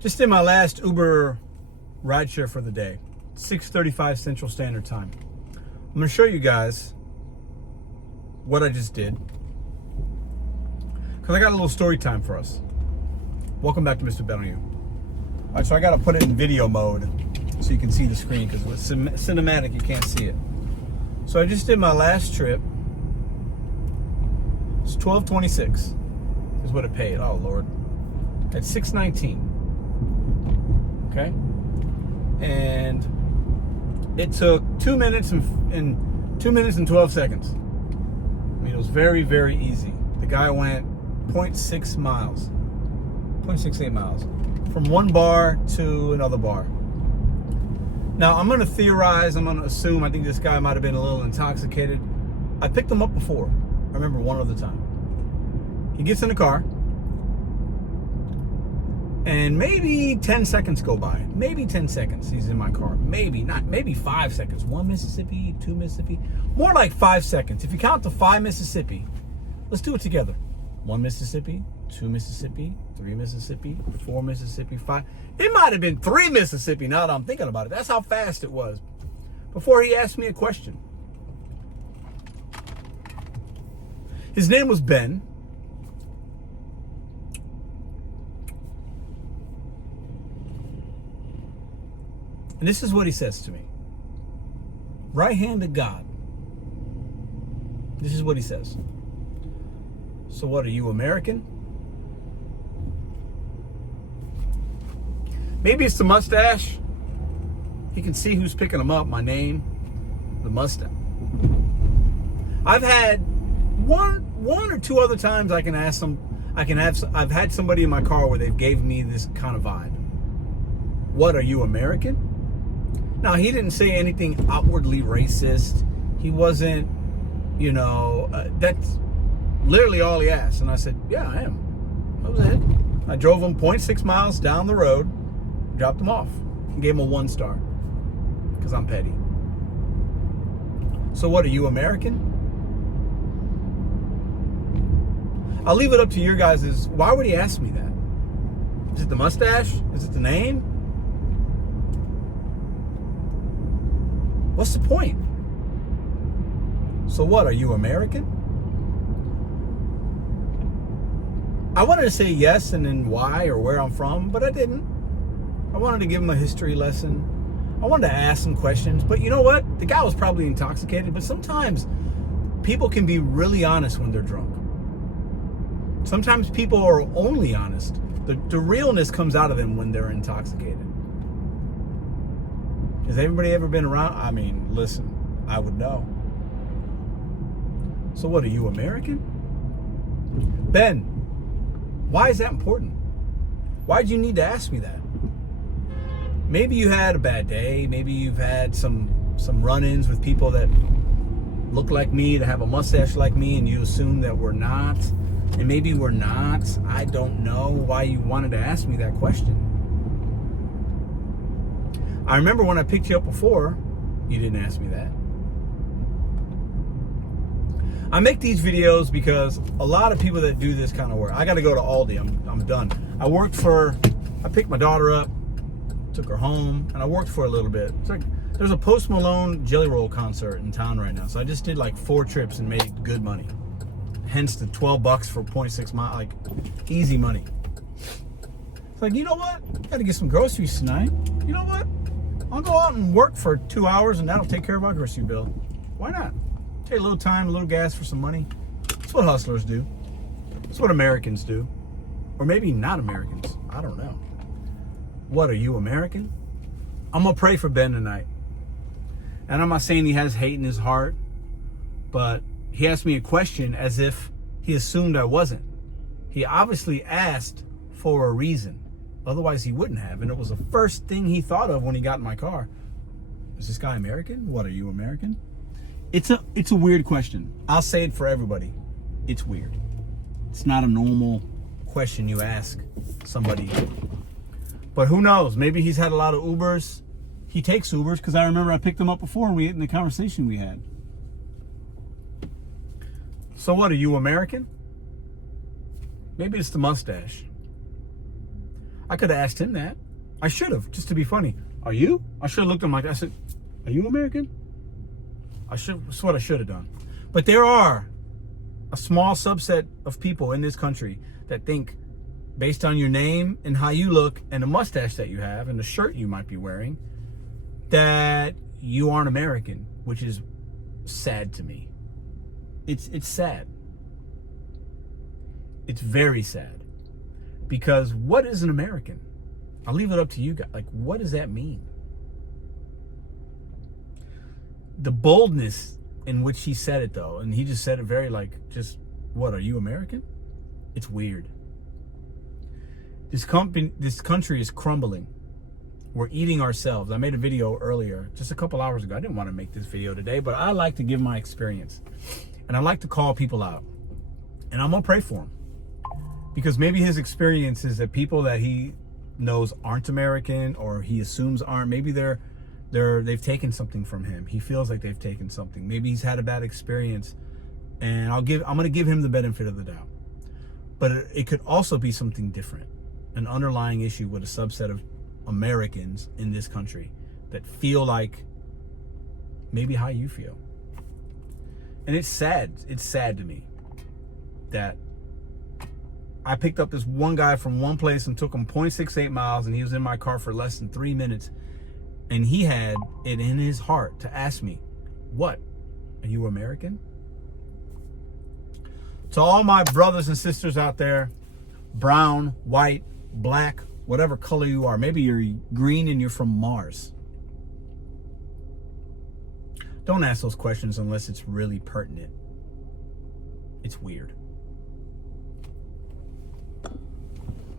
Just in my last Uber rideshare for the day, 6:35 Central Standard Time. I'm going to show you guys what I just did, because I got a little story time for us. Welcome back to Mr.BetonYou. All right, so I got to put it in video mode so you can see the screen, because with cinematic you can't see it. So I just did my last trip. It's $12.26 is what it paid. Oh Lord, at $6.19. Okay, and it took 2 minutes and 2 minutes and 12 seconds. I mean, it was very, very easy. The guy went 0.6 miles, 0.68 miles, from one bar to another bar. Now, I'm going to theorize, I'm going to assume, I think this guy might have been a little intoxicated. I picked him up before. I remember one other time. He gets in the car, and maybe 10 seconds go by. Maybe 10 seconds he's in my car. Maybe, not, maybe 5 seconds. 1 Mississippi, 2 Mississippi. More like 5 seconds. If you count to 5 Mississippi, let's do it together. 1 Mississippi, 2 Mississippi, 3 Mississippi, 4 Mississippi, 5. It might have been 3 Mississippi now that I'm thinking about it. That's how fast it was. Before he asked me a question. His name was Ben. And this is what he says to me. Right hand of God. This is what he says. So what, are you American? Maybe it's the mustache. He can see who's picking him up, my name, the mustache. I've had one or two other times I've had somebody in my car where they've gave me this kind of vibe. What, are you American? Now, he didn't say anything outwardly racist. He wasn't, that's literally all he asked. And I said, yeah, I am. That was it. I drove him 0.6 miles down the road, dropped him off, and gave him a 1 star, because I'm petty. So what, are you American? I'll leave it up to your guys. Why would he ask me that? Is it the mustache? Is it the name? What's the point? So what, are you American? I wanted to say yes and then why or where I'm from, but I didn't. I wanted to give him a history lesson. I wanted to ask some questions, but you know what? The guy was probably intoxicated, but sometimes people can be really honest when they're drunk. Sometimes people are only honest. The realness comes out of them when they're intoxicated. Has everybody ever been around? I mean, listen, I would know. So what, are you American? Ben, why is that important? Why did you need to ask me that? Maybe you had a bad day. Maybe you've had some run-ins with people that look like me, that have a mustache like me, and you assume that we're not. And maybe we're not. I don't know why you wanted to ask me that question. I remember when I picked you up before, you didn't ask me that. I make these videos because a lot of people that do this kind of work, I got to go to Aldi, I'm done. I picked my daughter up, took her home, and I worked for a little bit. It's like, there's a Post Malone Jelly Roll concert in town right now, so I just did like 4 trips and made good money. Hence the $12 for 0.6 mile, like easy money. It's like, you know what? Got to get some groceries tonight. You know what? I'll go out and work for 2 hours and that'll take care of my grocery bill. Why not? Take a little time, a little gas for some money. That's what hustlers do. That's what Americans do. Or maybe not Americans. I don't know. What, are you American? I'm going to pray for Ben tonight. And I'm not saying he has hate in his heart, but he asked me a question as if he assumed I wasn't. He obviously asked for a reason. Otherwise, he wouldn't have. And it was the first thing he thought of when he got in my car. Is this guy American? What, are you American? It's a weird question. I'll say it for everybody. It's weird. It's not a normal question you ask somebody. But who knows? Maybe he's had a lot of Ubers. He takes Ubers, because I remember I picked him up before and in the conversation we had. So what, are you American? Maybe it's the mustache. I could have asked him that. I should have, just to be funny. Are you? I should have looked at him like that. I said, are you American? That's what I should have done. But there are a small subset of people in this country that think, based on your name and how you look and the mustache that you have and the shirt you might be wearing, that you aren't American, which is sad to me. It's sad. It's very sad. Because what is an American? I'll leave it up to you guys. Like, what does that mean? The boldness in which he said it, though, and he just said it very like, just, what, are you American? It's weird. This country is crumbling. We're eating ourselves. I made a video earlier, just a couple hours ago. I didn't want to make this video today, but I like to give my experience. And I like to call people out. And I'm going to pray for him. Because maybe his experience is that people that he knows aren't American, or he assumes aren't, maybe they've taken something from him. He feels like they've taken something. Maybe he's had a bad experience, and I'm going to give him the benefit of the doubt. But it could also be something different, an underlying issue with a subset of Americans in this country that feel like maybe how you feel. And it's sad. It's sad to me that I picked up this one guy from one place and took him 0.68 miles, and he was in my car for less than 3 minutes. And he had it in his heart to ask me, what? Are you American? To all my brothers and sisters out there, brown, white, black, whatever color you are, maybe you're green and you're from Mars. Don't ask those questions unless it's really pertinent. It's weird.